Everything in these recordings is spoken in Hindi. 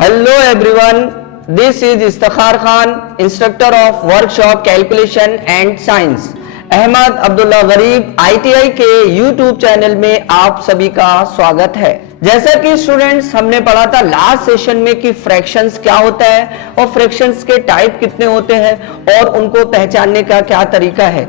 Hello everyone, this is Istakhar Khan, instructor of workshop calculation and science. Ahmad Abdullah गरीब ITI के YouTube चैनल में आप सभी का स्वागत है। जैसा कि स्टूडेंट्स हमने पढ़ा था लास्ट सेशन में कि फ्रैक्शंस क्या होता है और फ्रैक्शंस के टाइप कितने होते हैं और उनको पहचानने का क्या तरीका है,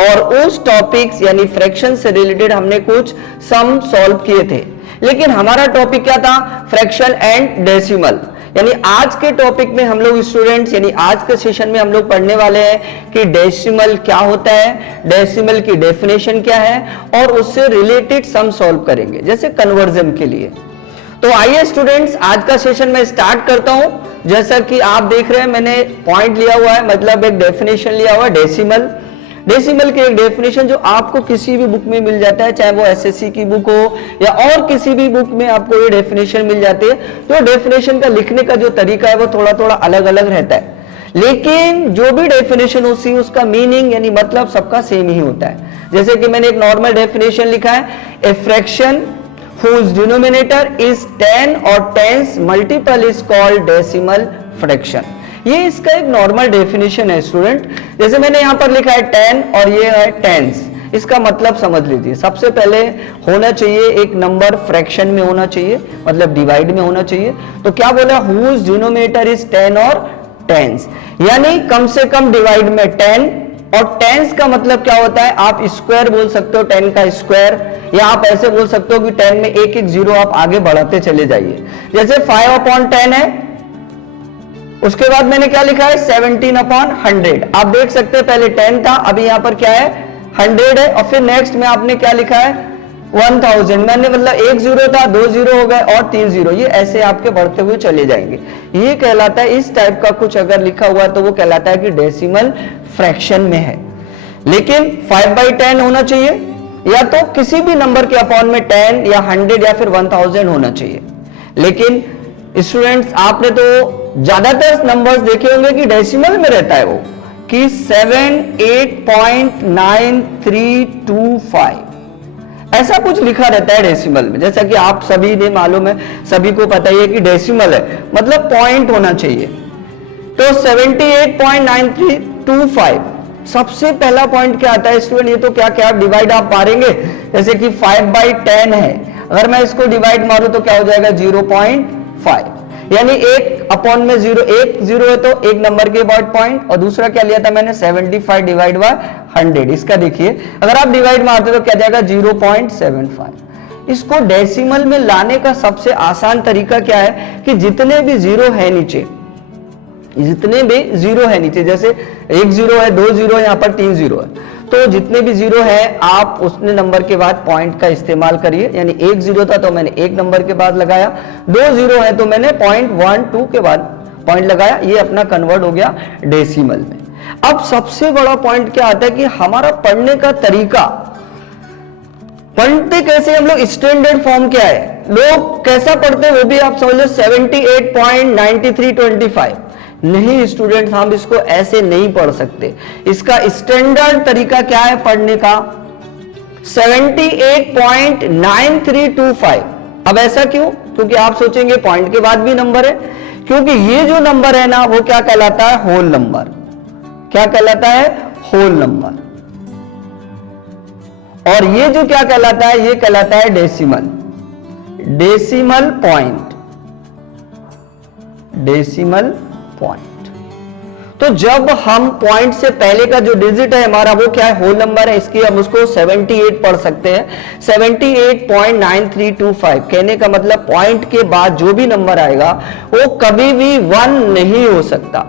और उस टॉपिक्स यानी फ्रैक्शन से रिलेटेड हमने कुछ सम सॉल्व किए थे। लेकिन हमारा टॉपिक क्या था? Fraction and decimal. यानी आज के टॉपिक में हम लोग स्टूडेंट्स यानी आज के सेशन में हम लोग पढ़ने वाले हैं कि डेसिमल क्या होता है, डेसिमल की डेफिनेशन क्या है और उससे रिलेटेड सम सॉल्व करेंगे जैसे कन्वर्जन के लिए। तो आइए स्टूडेंट्स आज का सेशन मैं स्टार्ट करता हूं। जैसा कि आप देख रहे हैं मैंने पॉइंट लिया हुआ है, मतलब एक डेफिनेशन लिया हुआ है डेसिमल। डेसिमल की एक डेफिनेशन जो आपको किसी भी बुक में मिल जाता है, चाहे वो एसएससी की बुक हो या और किसी भी बुक में आपको ये डेफिनेशन मिल जाती है। तो डेफिनेशन का लिखने का जो तरीका है वो थोड़ा थोड़ा अलग अलग रहता है, लेकिन जो भी डेफिनेशन होती है उसका मीनिंग यानी मतलब सबका सेम ही होता है। जैसे कि मैंने एक नॉर्मल डेफिनेशन लिखा है, a fraction whose denominator is 10 और 10's multiple is called decimal fraction। ये इसका एक नॉर्मल डेफिनेशन है स्टूडेंट। जैसे मैंने यहां पर लिखा है 10 और ये है 10's, इसका मतलब समझ लीजिए। सबसे पहले होना चाहिए एक नंबर फ्रैक्शन में होना चाहिए, मतलब डिवाइड में होना चाहिए। तो क्या बोला? whose denominator is 10 और 10's, यानी कम से कम डिवाइड में 10 और 10's का मतलब क्या होता है? आप स्क्वायर बोल सकते हो 10 का स्क्वायर, या आप ऐसे बोल सकते हो कि 10 में एक एक जीरो आप आगे बढ़ाते चले जाइए। जैसे 5/10 है, उसके बाद मैंने क्या लिखा है 17/100। आप देख सकते हैं पहले 10 था, अभी यहां पर क्या है 100 है, और फिर नेक्स्ट में आपने क्या लिखा है 1000। मैंने मतलब एक जीरो था, दो जीरो हो गए और तीन जीरो, ये ऐसे आपके बढ़ते हुए चले जाएंगे। ये कहलाता है, इस टाइप का कुछ अगर लिखा हुआ है तो वो कहलाता है कि डेसिमल फ्रैक्शन में है। लेकिन 5/10 होना चाहिए, या तो किसी भी नंबर के अपॉन में 10 या 100 या फिर 1000 होना चाहिए। लेकिन स्टूडेंट्स आपने तो ज्यादातर नंबर्स देखे होंगे कि डेसिमल में रहता है वो कि 78.9325 ऐसा कुछ लिखा रहता है डेसिमल में। जैसा कि आप सभी ने मालूम है, सभी को पता ही है कि डेसिमल है मतलब पॉइंट होना चाहिए। तो 78.9325 सबसे पहला पॉइंट क्या आता है स्टूडेंट? ये तो क्या क्या आप डिवाइड आप मारेंगे, जैसे कि 5/10 है, अगर मैं इसको डिवाइड मारूं तो क्या हो जाएगा 0.5, यानी एक अपॉन में जीरो, एक जीरो है तो एक नंबर के बाद पॉइंट, और दूसरा क्या लिया था मैंने 75 डिवाइड बाय 100। इसका देखिए अगर आप डिवाइड मारते तो क्या जाएगा 0.75। इसको डेसिमल में लाने का सबसे आसान तरीका क्या है कि जितने भी जीरो है नीचे, जितने भी जीरो है नीचे, जैसे एक जीरो है, दो जीरो है, यहाँ पर तीन जीरो है, तो जितने भी जीरो है आप उसने नंबर के बाद पॉइंट का इस्तेमाल करिए। यानी एक जीरो था तो मैंने एक नंबर के बाद लगाया, दो जीरो है तो मैंने 0.12 के बाद पॉइंट लगाया, ये अपना कन्वर्ट हो गया डेसिमल में। अब सबसे बड़ा पॉइंट क्या आता है कि हमारा पढ़ने का तरीका, पढ़ते कैसे हम लोग, स्टैंडर्ड फॉर्म क्या है, लोग कैसा पढ़ते हैं वो भी आप समझ लो 78.9325। नहीं स्टूडेंट्स, हम इसको ऐसे नहीं पढ़ सकते। इसका स्टैंडर्ड तरीका क्या है पढ़ने का? 78.9325। अब ऐसा क्यों? क्योंकि आप सोचेंगे पॉइंट के बाद भी नंबर है, क्योंकि ये जो नंबर है ना वो क्या कहलाता है? Whole number. क्या कहलाता है? Whole number. और ये जो क्या कहलाता है? ये कहलाता है decimal, decimal point, decimal point. तो जब हम पॉइंट से पहले का जो डिजिट है हमारा वो क्या है? होल नंबर है, इसकी हम उसको 78 पढ़ सकते हैं। 78.9325 कहने का मतलब पॉइंट के बाद जो भी नंबर आएगा वो कभी भी 1 नहीं हो सकता,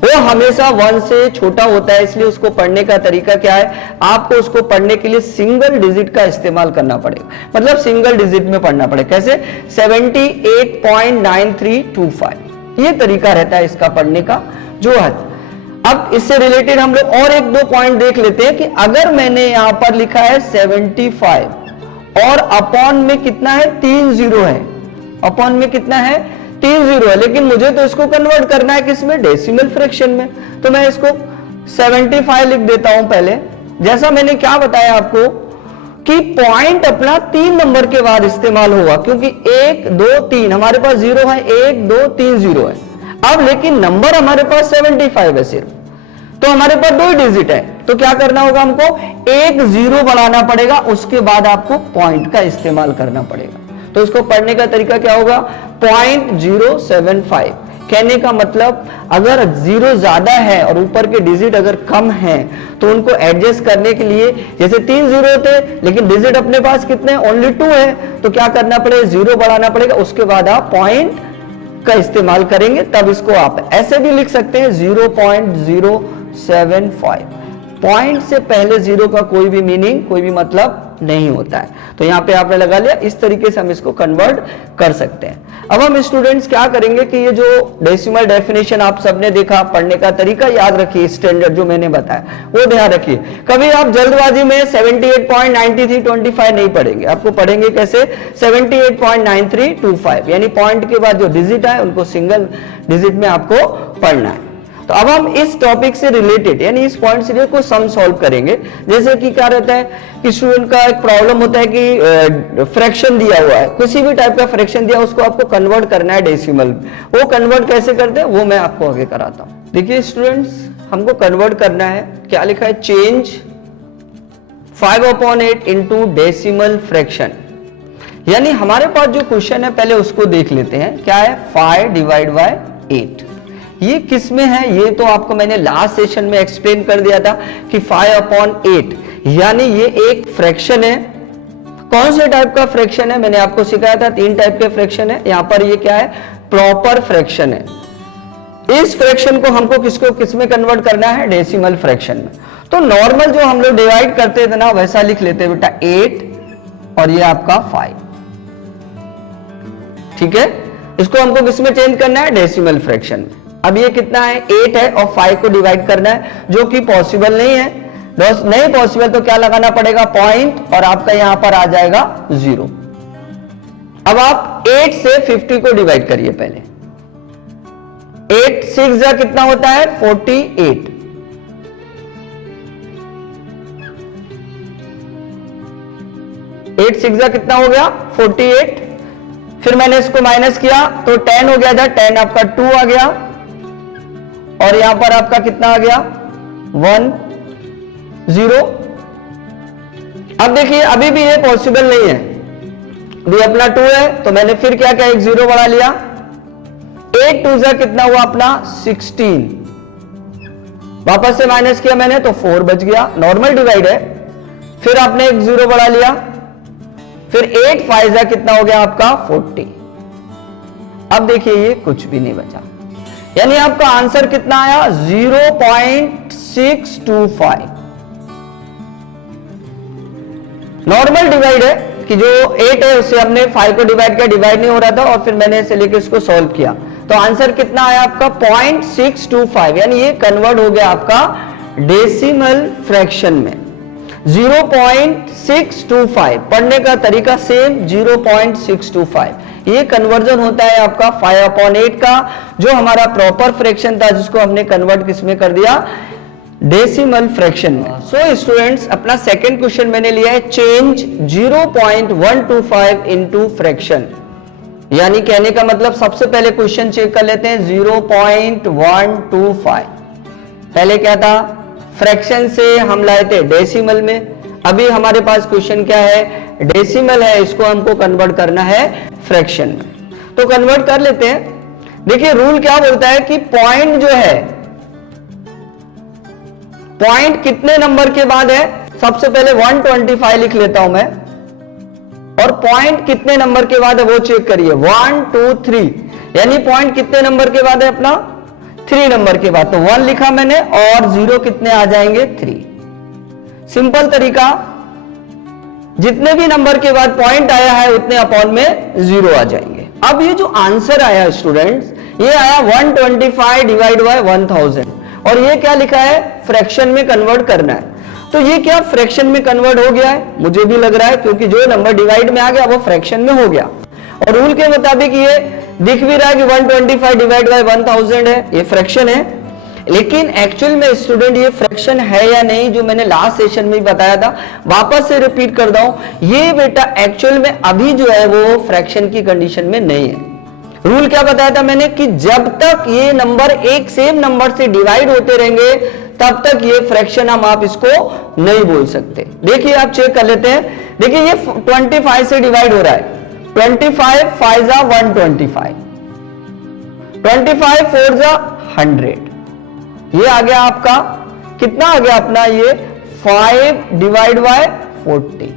वो हमेशा 1 से छोटा होता है। इसलिए उसको पढ़ने का तरीका क्या है? आपको उसको पढ़ने के लिए सिंगल डिजिट का इस्तेमाल करना पड़ेगा, मतलब सिंगल डिजिट में पढ़ना पड़ेगा। कैसे? 78.9325, ये तरीका रहता है इसका पढ़ने का जो है। अब इससे रिलेटेड हम लोग और एक दो पॉइंट देख लेते हैं कि अगर मैंने यहां पर लिखा है 75 और अपॉन में कितना है? 3 जीरो है, अपॉन में कितना है? 3 जीरो है, लेकिन मुझे तो इसको कन्वर्ट करना है किसमें? डेसिमल फ्रैक्शन में। तो मैं इसको 75 लिख देता हूं पहले। जैसा मैंने क्या बताया आपको कि पॉइंट अपना 3 नंबर के बाद इस्तेमाल होगा, क्योंकि 1 2 3 हमारे पास 0 है, 1 2 3 0 है। अब लेकिन नंबर हमारे पास 75 है सिर्फ, तो हमारे पास 2 डिजिट है, तो क्या करना होगा हमको, एक 0 बढ़ाना पड़ेगा, उसके बाद आपको पॉइंट का इस्तेमाल करना पड़ेगा। तो इसको पढ़ने का तरीका क्या होगा, 0.075। कहने का मतलब अगर 0 ज्यादा है और ऊपर के डिजिट अगर कम है तो उनको एडजस्ट करने के लिए, जैसे 3 0 थे लेकिन डिजिट अपने पास कितने, ओनली 2 है, तो क्या करना पड़ेगा, 0 बढ़ाना पड़ेगा, उसके बाद आप पॉइंट का इस्तेमाल करेंगे। तब इसको आप ऐसे भी लिख सकते हैं 0.075। पॉइंट से पहले 0 का कोई भी मीनिंग, कोई भी मतलब नहीं होता है। तो यहां पे आपने लगा लिया, इस तरीके से हम इसको कन्वर्ट कर सकते हैं। अब हम स्टूडेंट्स क्या करेंगे कि ये जो डेसिमल डेफिनेशन आप सबने देखा, पढ़ने का तरीका याद रखिए, स्टैंडर्ड जो मैंने बताया वो ध्यान रखिए। कभी आप जल्दबाजी में 78.9325 नहीं पढ़ेंगे, आपको पढ़ेंगे कैसे, 78.9325, यानी पॉइंट के बाद जो डिजिट है उनको सिंगल डिजिट में आपको पढ़ना है। तो अब हम इस टॉपिक से रिलेटेड, यानी इस पॉइंट से कोई सम सॉल्व करेंगे। जैसे कि क्या रहता है कि स्टूडेंट का एक प्रॉब्लम होता है कि फ्रैक्शन दिया हुआ है, किसी भी टाइप का फ्रैक्शन दिया, उसको आपको कन्वर्ट करना है डेसिमल। वो कन्वर्ट कैसे करते हैं वो मैं आपको आगे कराता हूं। देखिए स्टूडेंट्स, हमको कन्वर्ट करना है, क्या लिखा है, चेंज 5/8 इनटू डेसिमल फ्रैक्शन। यानी हमारे पास जो क्वेश्चन है पहले उसको देख लेते हैं, क्या है, 5/8। ये किस में है, ये तो आपको मैंने लास्ट सेशन में एक्सप्लेन कर दिया था कि 5/8, यानी ये एक फ्रैक्शन है। कौन से टाइप का फ्रैक्शन है, मैंने आपको सिखाया था 3 टाइप के फ्रैक्शन है। यहां पर ये क्या है, प्रॉपर फ्रैक्शन है। इस फ्रैक्शन को हमको किस में कन्वर्ट करना है, डेसिमल फ्रैक्शन में। तो नॉर्मल जो हम लोग डिवाइड करते थे ना, वैसा लिख लेते हैं बेटा, 8 और ये आपका 5, ठीक है। इसको हमको किस में चेंज करना है, डेसिमल फ्रैक्शन में। अब ये कितना है, 8 है और 5 को डिवाइड करना है, जो कि पॉसिबल नहीं है। दोस्त नहीं पॉसिबल तो क्या लगाना पड़ेगा, पॉइंट, और आपका यहां पर आ जाएगा 0। अब आप 8 से 50 को डिवाइड करिए पहले। 8 6 जा कितना होता है, 48। 8 6 जा कितना हो गया, 48। फिर मैंने इसको माइनस किया तो 10 हो गया था, 10 आपका 2 आ गया, और यहां पर आपका कितना आ गया, 1 0। अब देखिए अभी भी ये पॉसिबल नहीं है, ये अपना 2 है, तो मैंने फिर क्या किया, एक 0 बढ़ा लिया। 8 2 जा कितना हुआ अपना, 16। वापस से माइनस किया मैंने तो 4 बच गया, नॉर्मल डिवाइड है। फिर आपने एक 0 बढ़ा लिया, फिर 8 5 जा कितना हो गया आपका, 40। अब देखिए ये कुछ भी नहीं बचा, यानी आपका आंसर कितना आया, 0.625। नॉर्मल डिवाइड है कि जो 8 है उससे हमने 5 को डिवाइड किया, डिवाइड नहीं हो रहा था, और फिर मैंने इसे लेके इसको सॉल्व किया, तो आंसर कितना आया आपका, 0.625, यानी ये कन्वर्ट हो गया आपका डेसिमल फ्रैक्शन में। 0.625 पढ़ने का तरीका सेम, 0.625 ये कन्वर्जन होता है आपका 5/8 का, जो हमारा प्रॉपर फ्रैक्शन था, जिसको हमने कन्वर्ट किसमें कर दिया, डेसिमल फ्रैक्शन में। सो स्टूडेंट्स, अपना सेकंड क्वेश्चन मैंने लिया है, चेंज 0.125 इनटू फ्रैक्शन। यानी कहने का मतलब सबसे पहले क्वेश्चन चेक कर लेते हैं, 0.125। पहले क्या था, फ्रैक्शन से हम लाए थे डेसिमल में, अभी हमारे पास क्वेश्चन क्या है, डेसिमल है, इसको हमको कन्वर्ट करना है फ्रैक्शन में। तो कन्वर्ट कर लेते हैं। देखिए रूल क्या बोलता है कि पॉइंट जो है, पॉइंट कितने नंबर के बाद है, सबसे पहले 125 लिख लेता हूं मैं, और पॉइंट कितने नंबर के बाद है वो चेक करिए, 1 2 3, यानी पॉइंट कितने नंबर के बाद है अपना, 3 नंबर के बाद। तो 1 लिखा मैंने, और 0 कितने आ जाएंगे, 3। सिंपल तरीका, जितने भी नंबर के बाद पॉइंट आया है उतने अपॉन में 0 आ जाएंगे। अब ये जो आंसर आया स्टूडेंट्स, ये आया 125 डिवाइड बाय 1000, और ये क्या लिखा है, फ्रैक्शन में कन्वर्ट करना है। तो ये क्या फ्रैक्शन में कन्वर्ट हो गया है, मुझे भी लग रहा है, क्योंकि जो नंबर डिवाइड में आ गया वो फ्रैक्शन में हो गया, और रूल के मुताबिक ये दिख भी रहा है कि 125 डिवाइड बाय 1000 है, ये फ्रैक्शन है। लेकिन एक्चुअल में स्टूडेंट ये फ्रैक्शन है या नहीं, जो मैंने लास्ट सेशन में बताया था, वापस से रिपीट कर दूं, ये बेटा एक्चुअल में अभी जो है वो फ्रैक्शन की कंडीशन में नहीं है। रूल क्या बताया था मैंने कि जब तक ये नंबर एक सेम नंबर से डिवाइड होते रहेंगे तब तक ये फ्रैक्शन हम इसको नहीं बोल सकते। देखिए आप चेक कर लेते हैं, देखिए ये 25 से डिवाइड हो रहा है, 25 5 जा 125, 25 4 जा 100, ये आ गया आपका कितना आ गया अपना ये 5 डिवाइड बाय 40।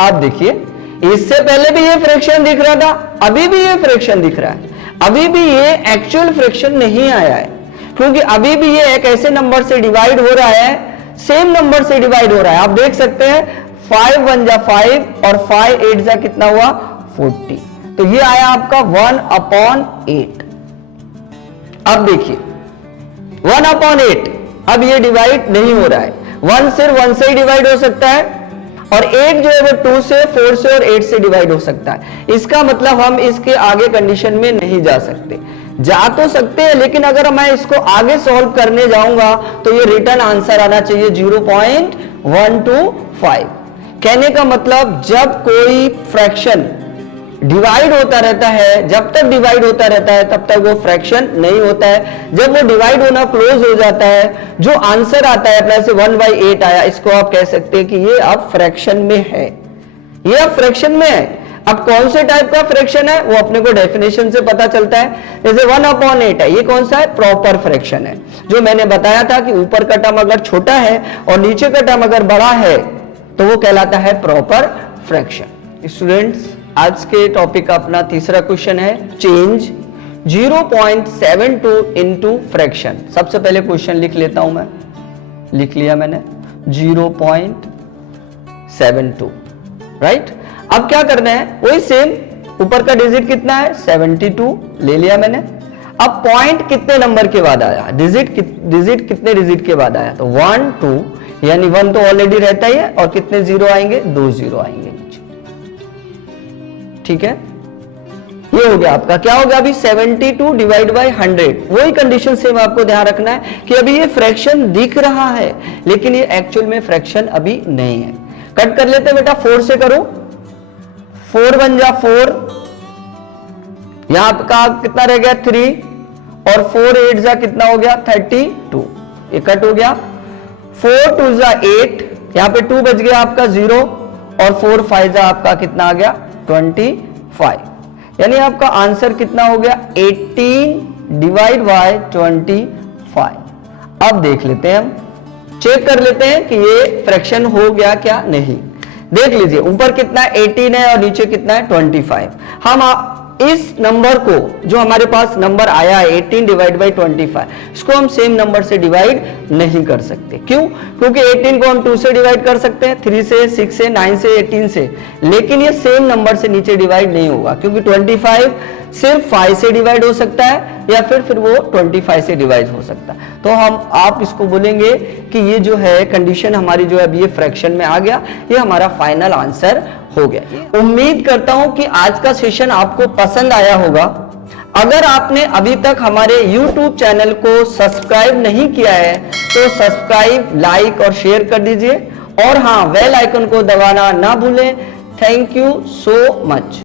आप देखिए इससे पहले भी ये फ्रैक्शन दिख रहा था, अभी भी ये फ्रैक्शन दिख रहा है, अभी भी ये एक्चुअल फ्रैक्शन नहीं आया है, क्योंकि अभी भी ये एक ऐसे नंबर से डिवाइड हो रहा है, सेम नंबर से डिवाइड हो रहा है। आप देख सकते हैं 5 1 जा 5 और 5 8 जा कितना हुआ 40, तो ये आया आपका 1/8। अब देखिए 1/8, अब ये डिवाइड नहीं हो रहा है, 1 सिर्फ 1 से ही डिवाइड हो सकता है और 8 जो है वो 2 से 4 से और 8 से डिवाइड हो सकता है। इसका मतलब हम इसके आगे कंडीशन में नहीं जा सकते, जा तो सकते हैं लेकिन अगर मैं इसको आगे सॉल्व करने जाऊंगा तो ये रिटर्न आंसर आना चाहिए 0.125। कहने का मतलब जब कोई फ्रैक्शन डिवाइड होता रहता है, जब तक डिवाइड होता रहता है तब तक वो फ्रैक्शन नहीं होता है। जब वो डिवाइड होना क्लोज हो जाता है, जो आंसर आता है अपना से 1/8 आया, इसको आप कह सकते हैं कि ये अब फ्रैक्शन में है, ये अब फ्रैक्शन में है। अब कौन से टाइप का फ्रैक्शन है वो अपने को डेफिनेशन से पता चलता है। जैसे 1/8 है, ये कौन सा है, प्रॉपर फ्रैक्शन है। जो मैंने बताया था कि ऊपर का टर्म अगर छोटा है और नीचे का टर्म अगर बड़ा है तो वो कहलाता है प्रॉपर फ्रैक्शन। स्टूडेंट्स आज के टॉपिक का अपना तीसरा क्वेश्चन है चेंज 0.72 इनटू फ्रैक्शन। सबसे पहले क्वेश्चन लिख लेता हूं मैं, लिख लिया मैंने 0.72, राइट। अब क्या करना है, वही सेम, ऊपर का डिजिट कितना है 72 ले लिया मैंने। अब पॉइंट कितने नंबर के बाद आया, डिजिट कितने डिजिट के बाद आया, तो 1 2, यानी 1 तो ऑलरेडी रहता ही है और कितने जीरो आएंगे, 2 जीरो आएंगे नीचे, ठीक है। ये हो गया आपका, क्या हो गया अभी 72 डिवाइड बाय 100। वही कंडीशन सेम आपको ध्यान रखना है कि अभी ये फ्रैक्शन दिख रहा है लेकिन ये एक्चुअल में फ्रैक्शन अभी नहीं है। कट कर लेते हैं बेटा, 4 से करो, 4 1 जा 4, यहां आपका कितना रह गया 3 और 4 8 जा कितना हो गया 32, ये कट हो गया। 4 2 जा 8, यहां पे 2 बच गया आपका 0 और 4 5 जा आपका कितना आ गया 25, यानी आपका आंसर कितना हो गया 18 डिवाइड बाय 25। अब देख लेते हैं, हम चेक कर लेते हैं कि ये फ्रैक्शन हो गया क्या नहीं। देख लीजिए ऊपर कितना है 18 है और नीचे कितना है 25। हम इस नंबर को, जो हमारे पास नंबर आया है 18 डिवाइड बाई 25, इसको हम सेम नंबर से डिवाइड नहीं कर सकते। क्यों? क्योंकि 18 को हम 2 से डिवाइड कर सकते हैं, 3 से, 6 से, 9 से, 18 से, लेकिन ये सेम नंबर से नीचे डिवाइड नहीं होगा, क्योंकि 25 सिर्फ 5 से डिवाइड हो सकता है या फिर वो 25 से डिवाइड हो सकता है। तो आप इसको बोलेंगे कि ये जो है कंडीशन हमारी जो है अभी ये फ्रैक्शन में आ गया, ये हमारा फाइनल आंसर हो गया। उम्मीद करता हूं कि आज का सेशन आपको पसंद आया होगा। अगर आपने अभी तक हमारे YouTube चैनल को सब्सक्राइब नहीं किया है तो सब्सक्राइब, लाइक और शेयर कर दीजिए और हाँ, बेल आइकन को दबाना ना भूलें। Thank you so much.